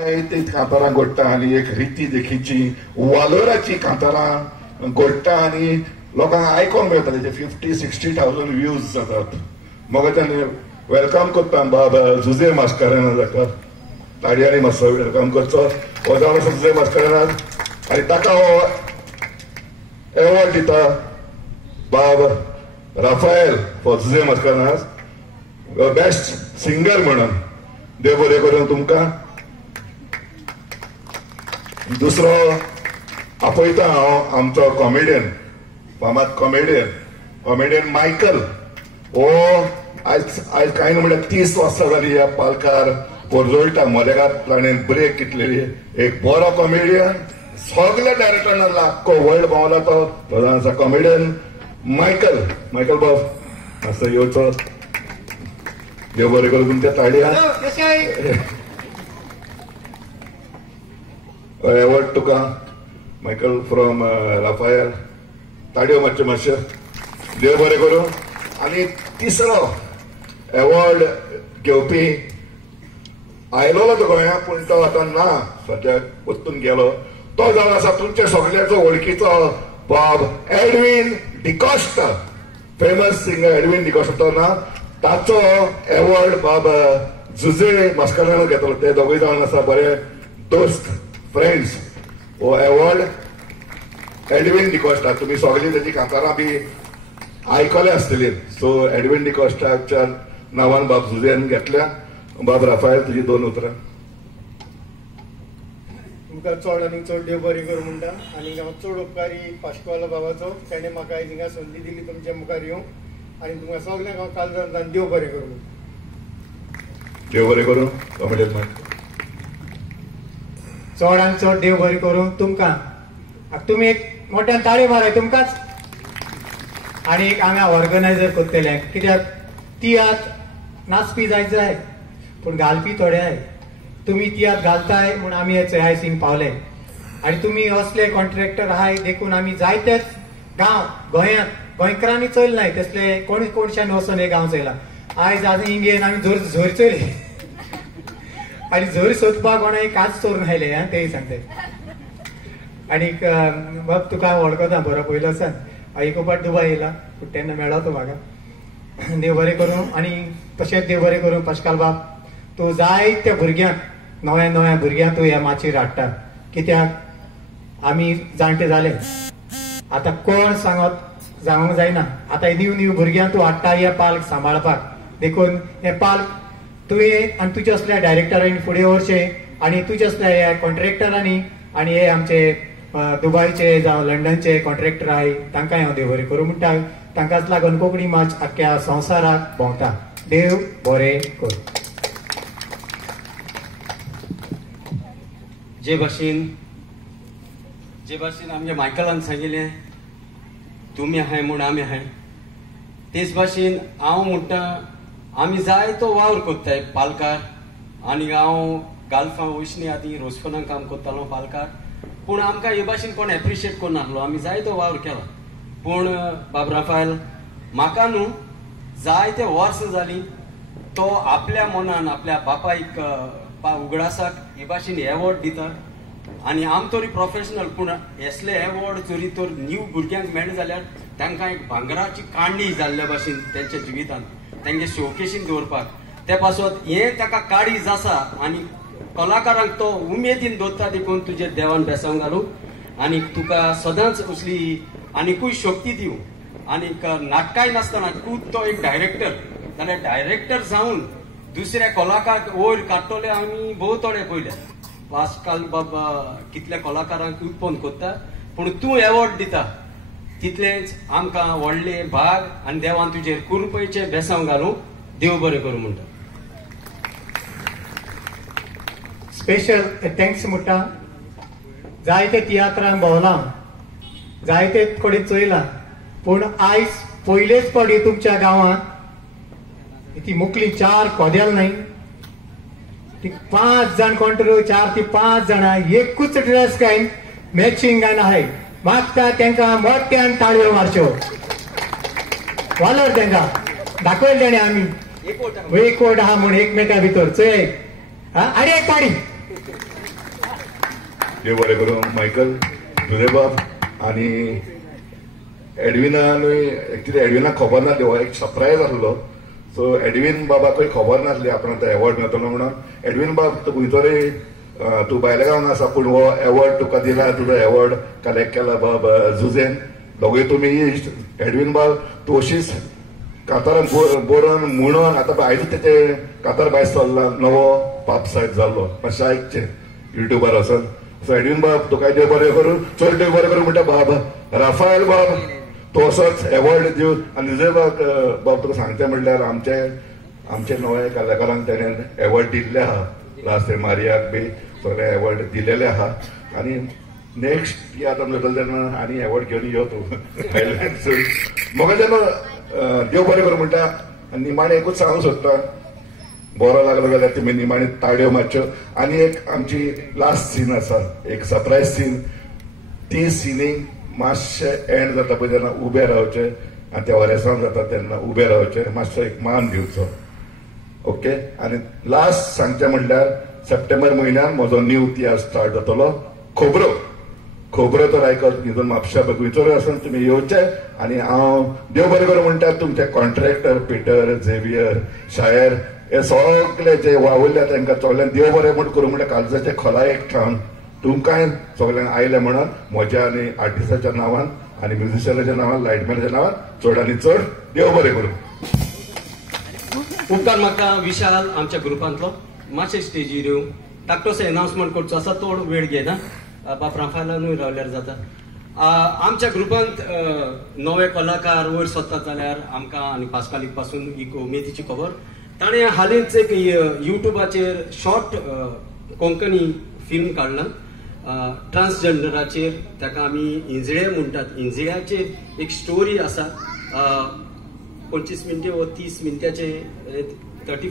ते कांतारां घोडटा आनी एक रिती देखीची वालोराची कांतारां घोडटा आनी लोकांक आयकोंक मेळटा तेजे 50-60,000 व्ह्यूज जातात. म्हाका ताणें वेलकम करता बाबा जुजे मास्कारेना जाका ताडयांनी मातसो वेलकम करचो. हो जावन आसा जुजे मास्कारेनास आनी ताका हो एवॉर्ड दिता बाब Rafael for Jose Mascarenhas best singer म्हणून. देव बरें करूं तुमकां. दुसरो आपयता हांव आमचो कॉमेडियन, फामाद कॉमेडियन मायकल. हो आयज कांय न्हू म्हणल्यार 30 वर्सां जाली ह्या पालकार पोरजोळटा. मरेगांव ताणें ब्रेक घेतलेली. एक बरो कॉमेडियन, सगळ्या डायरेक्टरांना लाखो वर्ल्ड भोंवला तो जावन आसा कॉमेडियन मायकल बाब. असं येवचो. देव बरें करूं तुमच्या ताडया. एवॉर्ड तुका मायकल फ्रॉम राफाएल. ताडयो मातशे देव बरें करूं. आनी तिसरो एवॉर्ड घेवपी आयलोलो तो गोंयांत पूण तो आतां ना, सद्याक वचून गेलो. तो जावन आसा तुमच्या सगळ्यांचो वळखीचो बाब Edwin D'Costa. Famous singer Edwin D'Costa. तो ना, ताचो एवॉर्ड बाब जुजे मास्कारेना घेतलो. ते दोगूय जावन आसा बरे दोस्त फ्रेंड्स. हो एवॉर्ड एडविन डिकॉस्टा. तुम्ही सगळी त्याची कांतारां बी आयकले आसतली. सो एडविन डिकॉस्टाच्या नांवान बाब जुजेन घेतल्या. बाब राफाएल तुजी 2 उतरां. तुमकां चड आनी चड देव बरें करूं म्हणटा. आनी हांव चड उपकारी पाश्कोवालो बाबाचो. ताणें म्हाका आयज हिंगा संदी दिली तुमच्या मुखार येवं. आनी तुमकां सगळ्यांक हांव काल देव बरें करूं. देव बरें करूं. Comedian Michael. चड आनी चड देव बरें करूं तुमकां. तुमी एक मोठ्यान ताळी माराय तुमकांच. आनी एक हांगा ऑर्गनायझर करतले. कित्याक तियात्र नाचपी जाय पूण घालपी थोडे आय. तुमी तियात्र घालताय म्हूण आमी हे चयायसींग पावले. आनी तुमी असले कॉन्ट्रॅक्टर आहाय देखून आमी जायतेच गांव गोंयांत गोंयकारांनी चलनाय तसले कोणशान वचून हे गांव चयला. आयज हिंगेन आमी झोर चयले आनी झोर सोदपाक कोणाय काच चोरून आयले. तेय सांगताय. आनीक बाब तुका वळखता बरो पयलो आसा. हांव एक फावट दुबय येयला पूण तेन्ना मेळ्ळो तो म्हाका. देव बरें करूं. आनी तशेंच देव बरें करूं पाश्काल बाब. तूं जायत्या भुरग्यांक नव्या भुरग्यांक तूं ह्या माचयेर हाडटा. कित्याक आमी जाणटे जाले. आतां कोण सांगत जावंक जायना. आतां न्यू भुरग्यांक तूं हाडटा ह्या पाल्क सांबाळपाक. देखून हे पाल्क तुवें आनी तुजे असल्या डायरेक्टरांनी फुडें व्हरचे. आनी तुजे असल्या ह्या कॉन्ट्रॅक्टरांनी आनी हे आमचे दुबयचे जावं लंडनचे कॉन्ट्रॅक्टर आहाय तांकांय हांव देव बरें करूं म्हणटा. तांकांच लागून कोंकणी माच आख्ख्या संवसाराक भोंवता. देव बरें करूं. जे भाशेन आमच्या मायकलान सांगिल्लें तुमी आहाय म्हूण आमी आहाय, तेच भाशेन हांव म्हणटा आमी जाय तो वावर कोत्ताय पालकार. आनी हांव गाल्फां वयशनी आदीं रोसफोनान काम कोत्तालो पालकार. पूण आमकां हे भाशेन कोण एप्रिशिएट करनासलो. आमी जाय तो वावर केला. पूण बाब राफाएल म्हाका न्हू जायते वर्सां जालीं तो आपल्या मनान आपल्या बापायक उगडासाक हे भाशेन एवॉर्ड दिता. आनी आम तरी प्रोफेशनल पूण असले एवॉर्ड जरी तर न्यू भुरग्यांक मेळ्ळे जाल्यार तांकां एक भांगराची काणी जाल्ल्या भाशेन तेंच्या जिवितान तेंगे शोकेशीन दवरपाक. ते पासत हे ताका काळीज आसा. आनी कलाकारांक तो उमेदीन दवरता. देखून तुजे देवान बेसांव घालूं. आनी तुका सदांच असली आनीकूय शक्ती दिवं. आनीक नाटकाय नासतना तूं तो एक डायरेक्टर जाल्यार डायरेक्टर जावन दुसऱ्या कलाकार वयर काडटले आमी भोव थोडे पयले. पाश्काल बाबा कितल्या कलाकारांक उत्पन्न करता. पूण तूं एवॉर्ड दिता तितलेंच आमकां व्हडले भाग. आनी देवान तुजेर कुरपयचे बेसांव घालूं. देव बरें करूं म्हणटा. स्पेशल थँक्स म्हणटा. जायते तियात्रांक भोंवला, जायते कडेन चयला. पूण आयज पयलेच फावटी तुमच्या गांवांत ती मुखली 4 कोदेल न्हय, ती 5 जाण कोण 4 ते 5 जाणां एकूच ड्रेस घायन मॅचिंग घालून आहाय. मागता तांकां मोठ्यान ताळयो मारच्यो. वालोर तांकां दाखयलें ताणें आमी एकवट आहा म्हूण एकमेका भितर चय. आनी एक पाडी देव बरें करूं. मायकल तुझे बाब आनी एडविनानूय एक्चुली एडविनाक खबर नासली, हो एक सरप्रायज आसलो. सो एडविन बाबाकूय खबर नासली आपण आतां एवॉर्ड मेळटलो म्हणून. एडविन बाब तूं खंयतरी तूं भायल्या गांवांत आसा पूण हो एवॉर्ड तुका दिला, तुजो एवॉर्ड कलेक्ट केला बाब जुजेन. दोगूय तुमी इश्ट. एडविन बाब तूं अशीच कातारान बरोवन म्हणून आतां आयज तेचे कातार भायर चल्ला नवो पाप सायट जाल्लो, मातशें आयकचें युट्यूबार वचून. सो एडविन बाब तुका देव बरें करूं, चड देव बरें करूं म्हणटा बाब. राफायल बाब तो असोच एवॉर्ड दिवन आनी निजय बाब तुका सांगचें म्हणल्यार आमचे नवे कलाकारांक तेणें एवॉर्ड दिल्ले आहा. लास्ट टायम मारियाक बी सगळे एवॉर्ड दिलेले आहा. आनी नेक्स्ट याद जातलो तेन्ना आनी एवॉर्ड घेवन यो तूं. म्हाका जेन्ना देव बरें करूं म्हणटा निमाणें एकूच सांगूंक सोदता, बरो लागलो जाल्यार तुमी निमाणी ताळयो मातच्यो. आनी एक आमची लास्ट सीन आसा, एक सरप्रायज सीन. ती सिनीक मातशें एंड जाता पळय तेन्ना उबें रावचें आनी त्या वरेसांव जाता तेन्ना उबें रावचें, मातसो एक मान दिवचो. ओके. आनी लास्ट सांगचें म्हणल्यार सप्टेंबर म्हयन्यान म्हजो न्यू इतिहास स्टार्ट जातलो. खोबरो तर आयकत हितून म्हापशा खंयसर आसून तुमी येवचें. आनी हांव देव बरें करूं म्हणटा तुमचे कॉन्ट्रॅक्टर पिटर, झेवियर, शायर हे सगळे जे वावुरल्या तांकां सगळ्यांक देव बरें म्हण करूं म्हणटा काळजाचे खोलायेक ठावन तुमकांय सगळ्यांक आयले म्हणून म्हज्या आनी आर्टिस्टाच्या नांवान आनी म्युझिशियनाच्या नांवान लायटमॅनाच्या नांवान चड आनी चड देव बरें करूं. उपकार म्हाका विशाल आमच्या ग्रुपांतलो मातशें स्टेजीर येवं धाकटोसो अनाउन्समेंट करचो आसा, चड वेळ घेना. बाप राफायलानूय रावल्यार जाता. आमच्या ग्रुपांत नवे कलाकार वयर सरतात जाल्यार आमकां आनी पास्कालीक पासून ही उमेदीची खबर. ताणें हालींच एक युट्यूबाचेर शॉर्ट कोंकणी फिल्म काडला ट्रान्सजेंडराचेर. ताका आमी इंजळे म्हणटात. इंजळ्याचेर एक स्टोरी आसा 25 मिनटां व 30 मिनटाचे 34